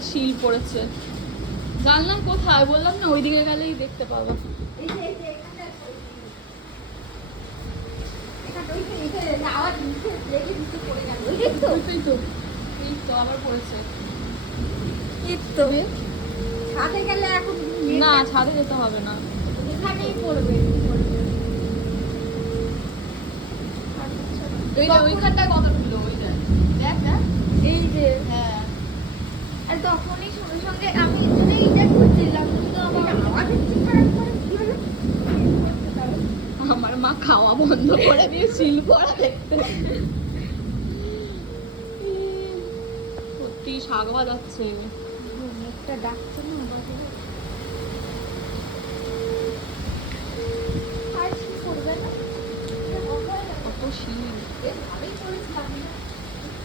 যে শিল পড়েছে। জানলাম কোথায়, বললাম না ওইদিকে গেলেই দেখতে পাবো। এই তো আবার পড়েছে। ছাদে গেলে এখন না, ছাদে যেতে হবে না। এখানেই পড়বে। এই যে ওইখানটায় কতগুলো, ওইটা দেখ না। এই যে হ্যাঁ, আর তখনই সঙ্গে সঙ্গে আমি এখানেই এটা খুঁজছিলাম, কিন্তু আমার আওয়াজ খারাপ করে কি হলো? আমার মা খাওয়া বন্ধ করে দিয়ে শিল পড়া দেখতে। সত্যি শাক বাজাচ্ছে। একটা ডাকছে না আমাকে। আর কি করবে না? কত শিল। ভাবেই করেছিলাম না।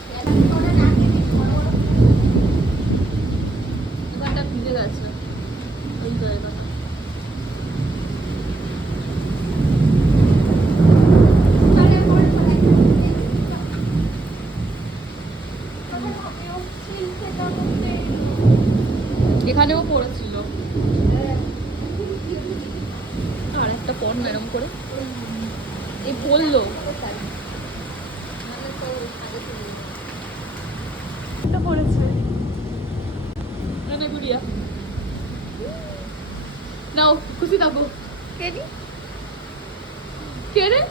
খেয়াল করে না গেলে বড় বড় এখানটা ভিজে গেছে এই জায়গাটা। তাহলে পরে পরে কথা ভাবেও শিল খেতে হচ্ছে। এখানেও পড়েছিল। আর একটা পর না এরকম করে এই পড়লো। এটা পড়েছে না গুড়িয়া। নাও খুশি থাকো। কেডি কে রে?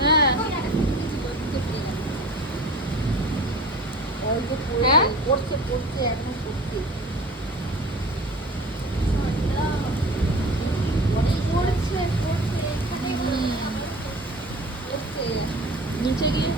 হ্যাঁ হ্যাঁ পড়ছে পড়ছে এখন পড়ছে পড়ছে পড়ছে এখানে পড়ছে নিচে গিয়ে